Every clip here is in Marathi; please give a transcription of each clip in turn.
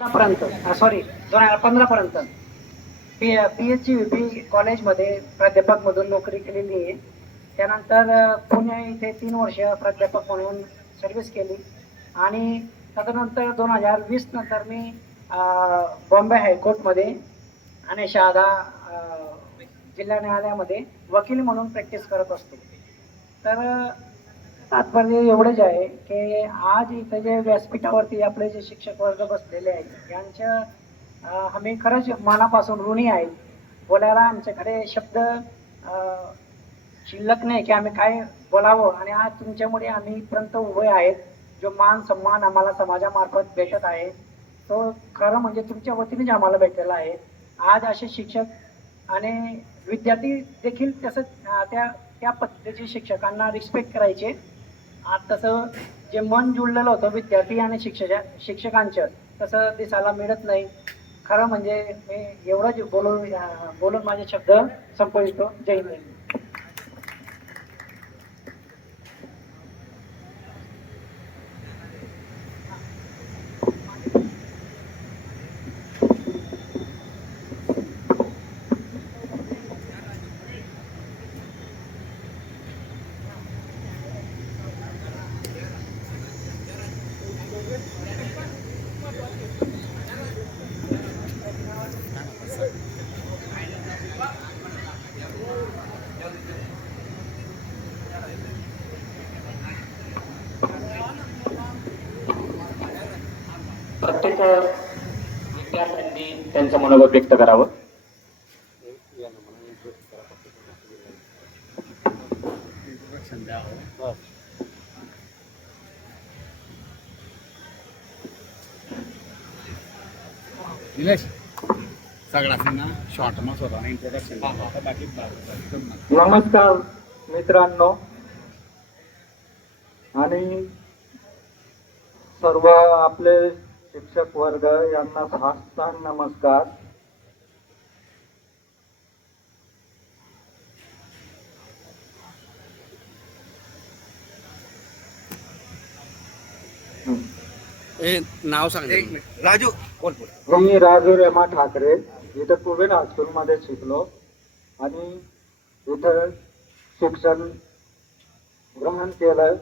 पर्यंत सॉरी 2015 पर्यंत PHCVP कॉलेजमध्ये प्राध्यापक म्हणून नोकरी केलेली आहे. त्यानंतर पुणे इथे 3 वर्ष प्राध्यापक म्हणून सर्व्हिस केली आणि तदनंतर 2020 नंतर मी बॉम्बे हायकोर्टमध्ये आणि शहादा जिल्हा न्यायालयामध्ये वकील म्हणून प्रॅक्टिस करत असतो. तर तात्पर्य एवढंच आहे की आज इथे जे व्यासपीठावरती आपले जे शिक्षक वर्ग बसलेले आहेत यांच्या आम्ही खरंच मनापासून ऋणी आहेत. बोलायला आमच्याकडे शब्द शिल्लक नाही की आम्ही काय बोलावं आणि आज तुमच्यामुळे आम्ही इथपर्यंत उभे आहेत. जो मान सन्मान आम्हाला समाजामार्फत भेटत आहे तो खरं म्हणजे तुमच्या वतीनेच आम्हाला भेटलेला आहे. आज असे शिक्षक आणि विद्यार्थी देखील तसं त्या त्या पद्धतीचे शिक्षकांना रिस्पेक्ट करायचे. आज तसं जे मन जुळलेलं होतं विद्यार्थी आणि शिक्षकांचं तसं दिसायला मिळत नाही. खरं म्हणजे मी एवढंच बोलून माझे शब्द संपवितो. जय हिंद. प्रत्येक विद्यार्थ्यांनी त्यांचं मनोगत व्यक्त करावं. नमस्कार मित्रांनो आणि सर्व आपले शिक्षक वर्ग यांना साष्टांग नमस्कार. नाव सांग. राजू बोल. मी राजू रेमा ठाकरे इथं कुबेर हायस्कूलमध्ये शिकलो आणि इथं शिक्षण ग्रहण केलं.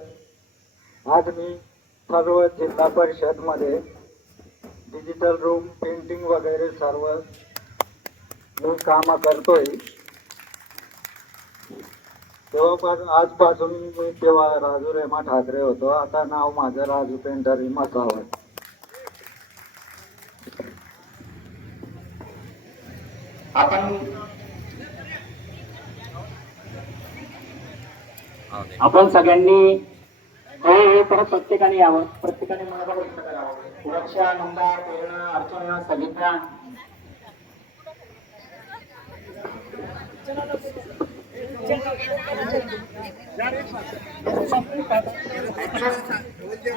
आज मी सर्व जिल्हा परिषदमध्ये डिजिटल रूम पेंटिंग वगैरे सर्व मी कामं करतोय. तेव्हापासून आजपासून मी तेव्हा राजू रेमा ठाकरे होतो. आता नाव माझं राजू पेंटर मसावत. आपण सगळ्यांनी हे परत प्रत्येकाने यावं. प्रत्येकाने मनोगत व्यक्त करावं. सुरक्षा, नंदा, प्रेरणा, अर्चना, सलिता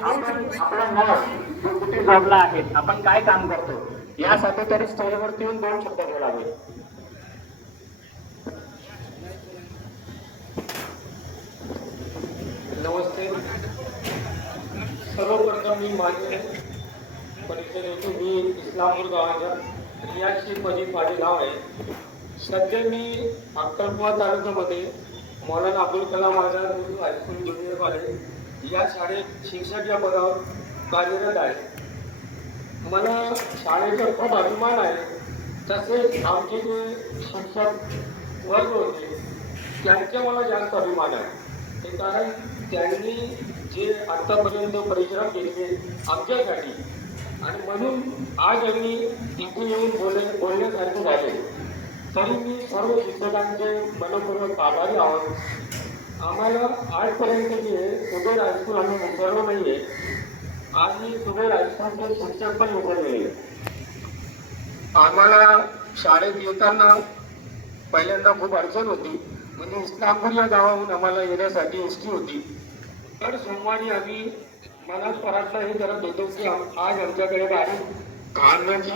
आपलं नाव कुठे जोडला आहे, आपण काय काम करतो यासाठी तरी स्टेजवरती येऊन 2 शब्द बोलावे. नमस्ते. सर्वप्रथम मी माझे परिचय देतो. मी इस्लामपूर गावाच्या रियाशी मजीद माझे नाव आहे. सध्या मी अक्कलकुवा तालुक्यामध्ये Maulana Abdul Kalam Azad high school junior college या शाळेत शिक्षक या पदावर कार्यरत आहे. मला शाळेचा खूप अभिमान आहे. तसेच आमचे जे शिक्षक वर्ग होते त्यांचा मला जास्त अभिमान आहे. ते कारण त्यांनी जे आत्तापर्यंत परिश्रम केले आमच्यासाठी आणि म्हणून आज आम्ही इथे येऊन बोलण्यासारखे झाले. तरी मी सर्व शिक्षकांचे मनपूर्वक आभारी आहोत. आम्हाला आजपर्यंत जे कुबेर हायस्कूल आम्ही उतरलो नाही आहे आणि कुबेर हायस्कूलचे शिक्षक पण उतरले. आम्हाला शाळेत येताना पहिल्यांदा खूप अडचण होती. म्हणजे इस्लामपूर या गावाहून आम्हाला येण्यासाठी एसटी होती. तर सोमवारी आम्ही मनात प्रार्थना हे करत होतो की आज आमच्याकडे गाडी काढण्याची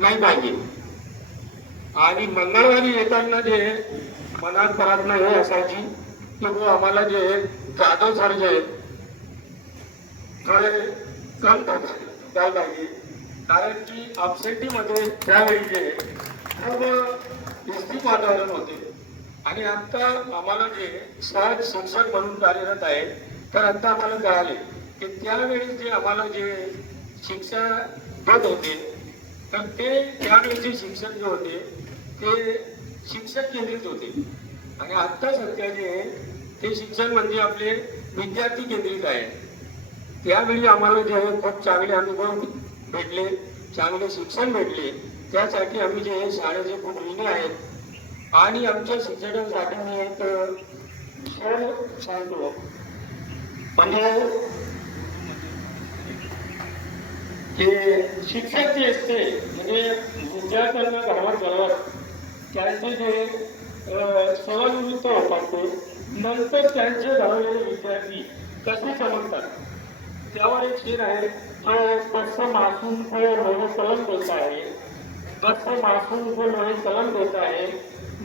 नाही पाहिजे. आणि मंगळवारी येताना जे मनात प्रार्थना हे असायची की आम्हाला जे जाधव सर जे थोडे कम काय पाहिजे कारण की अपसेटीमध्ये त्यावेळी जे खूप निश्चित वातावरण होते आणि आता आम्हाला जे सहज शिक्षक म्हणून कार्यरत आहे तर आता आम्हाला कळाले की त्यावेळी जे आम्हाला जे शिक्षा देत होते तर ते त्यावेळीचे शिक्षक जे होते ते शिक्षक केंद्रित होते आणि आता सध्या जे ते शिक्षण म्हणजे आपले विद्यार्थी केंद्रित आहे. त्यावेळी आम्हाला जे खूप चांगले अनुभव भेटले, चांगले शिक्षण भेटले. त्यासाठी आम्ही जे शाळेचे खूप ऋणी आहेत आणि आमच्या शिक्षणासाठी मी एक विषय सांगतो म्हणजे की शिक्षक जे असते म्हणजे विद्यार्थ्यांना घडवत त्यांचे जे सेवानिवृत्त होतात ते नंतर त्यांचे घडवलेले विद्यार्थी कसे चमकतात त्यावर एक शेर आहे जो बस मासूम को लोहे कलम देता है, बस मासूम को लोहे कलम देता है,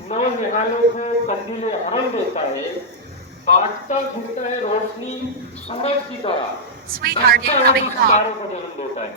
नौ निहालों को कंदीले हरम देता है, बांटता फिरता है रोशनी सूरज की तरह, Sweetheart, incoming call. तारों को जन्म देता है.